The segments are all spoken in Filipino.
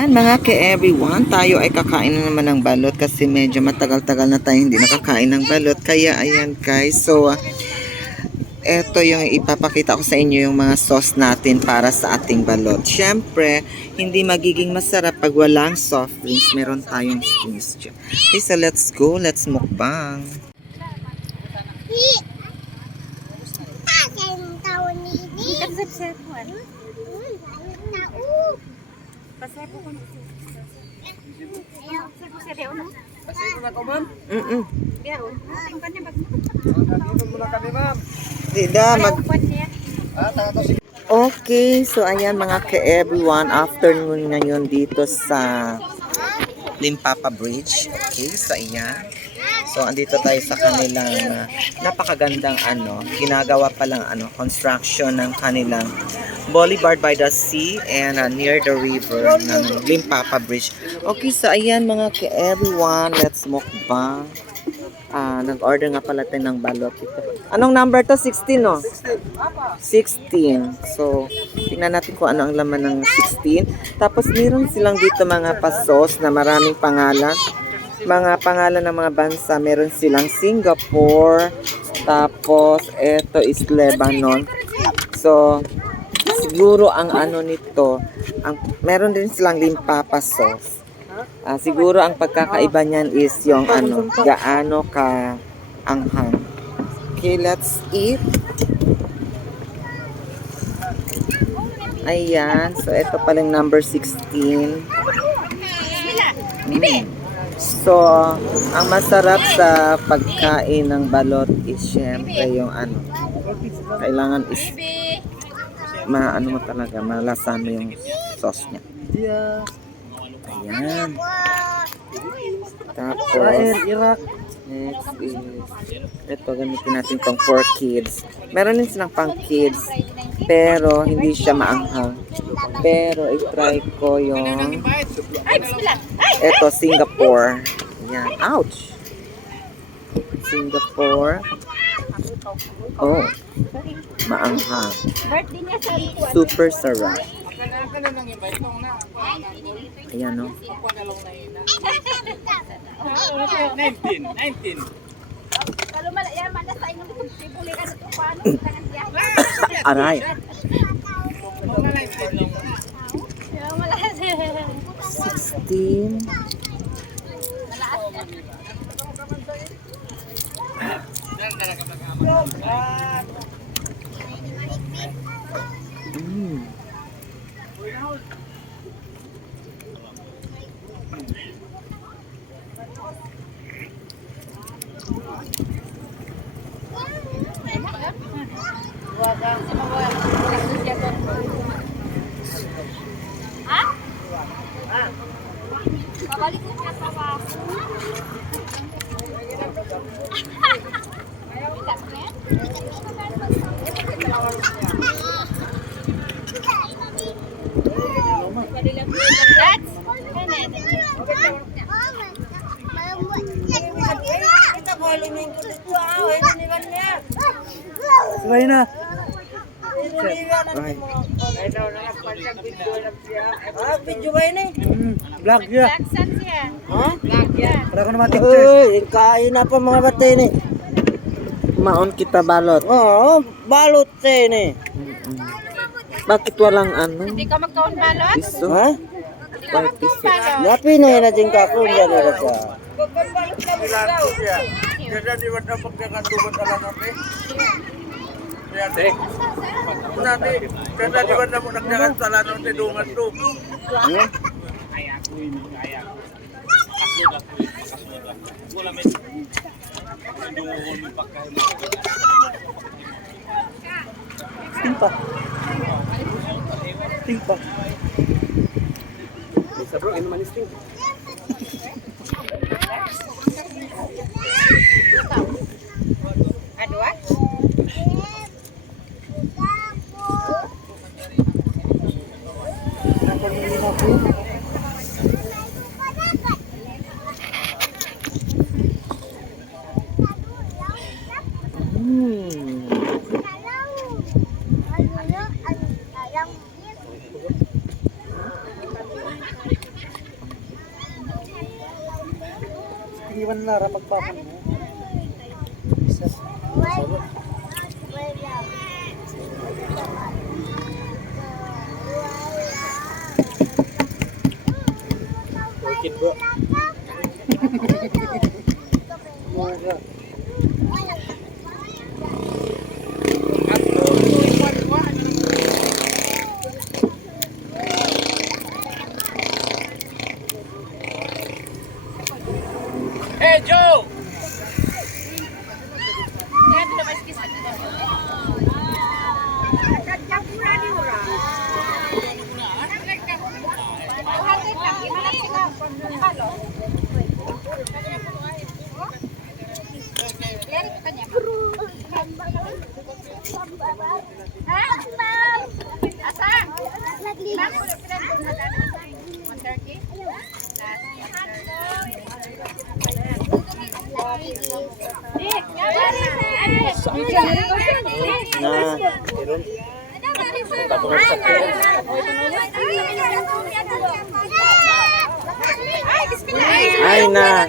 Ayan mga ke-everyone, tayo ay kakain na naman ng balot kasi medyo matagal-tagal na tayo hindi nakakain ng balot. Kaya ayan guys, so eto yung ipapakita ko sa inyo yung mga sauce natin para sa ating balot. Siyempre, hindi magiging masarap pag walang soft drinks. Meron tayong drinks dyan. Okay, so let's go, let's mukbang. Okay, so ayan mga ka-everyone, afternoon ngayon dito sa Limpapa Bridge. Okay, so ayan. So andito tayo sa kanilang napakagandang ginagawa pa lang construction ng kanilang Boulevard by the Sea and near the river ng Limpapa Bridge. Okay, so ayan mga ka-everyone, let's mukbang. Nag-order nga pala tayo ng balot ito. Anong number to? 16, no? 16. So, tingnan natin kung ano ang laman ng 16. Tapos, meron silang dito mga pasos na maraming pangalan. Mga pangalan ng mga bansa. Meron silang Singapore. Tapos, ito is Lebanon. So, siguro ang nito, meron din silang Limpapa sauce. Siguro ang pagkakaiba niyan is yung gaano ka anghang. Okay, let's eat. Ayan, so ito pala yung number 16. So, ang masarap sa pagkain ng balot is syempre yung kailangan is mo talaga, malasan mo yung sauce niya. Ayan. Tapos, next is, ito, gamitin natin itong for kids. Meron din silang pang kids, pero hindi siya maanghang. Pero, i-try ko yung, ito, Singapore. Ayan. Ouch! Singapore. Oh, maanghang. Super sarap. Ayan, no? 19. Aray. 16. Babalik ko na trabaho. Sabay na. Video ba yun eh? Vlog ya. Vlog yan. Para ko naman picture. Uy, kain na pa mga batay ni. Maon kita balot. Oo, balot ni. Bakit walang Hindi ka magkaon balot? piso? Ha? Hindi ka magkaon balot? Napi na yun na dyan ka kung dyan na siya. Timpa. Bisa bro, ini manis ting. Adwa? iwan na rapagpakan mo. Wicked bro. Moga. Hey Joe! Ay na.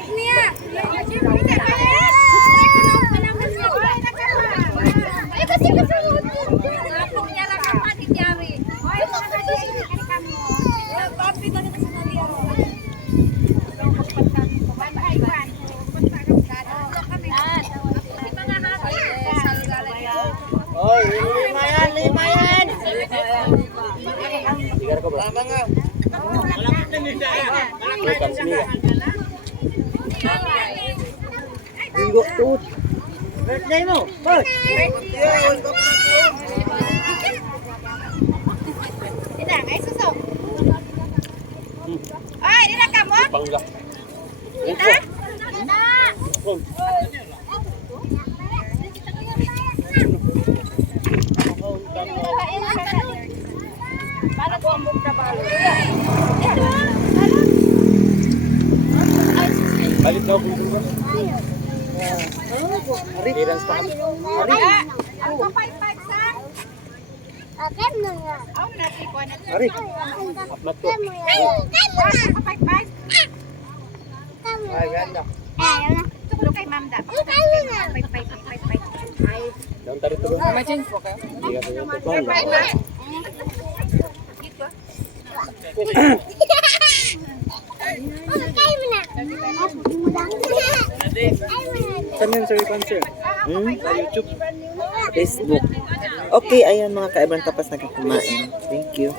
Oh, lima yan. Tiga ko bro. Tama nga. Bukan semua. Bigo tut. Birthday mo. Boy. Tidak, ay susok. Ay, dila ka mo? Bangga. Kita? Balot ang buk na balot. Balik daw kung ba? Clearance pa kami. Ang kapay-pay sa? Aw na si ko na. Ari. Atmat ko. Ang kapay-pay. Ay, ganda. Tulog kay ma'am da. Kapay-pay. Ay, Daun tayo tuloy. May change po kayo? Hindi ka tuloy. kapay-pay. Saan yan, Sir Concert? Sa YouTube. Facebook. Okay, ayan mga kaibigan, tapos nagkumain. Thank you.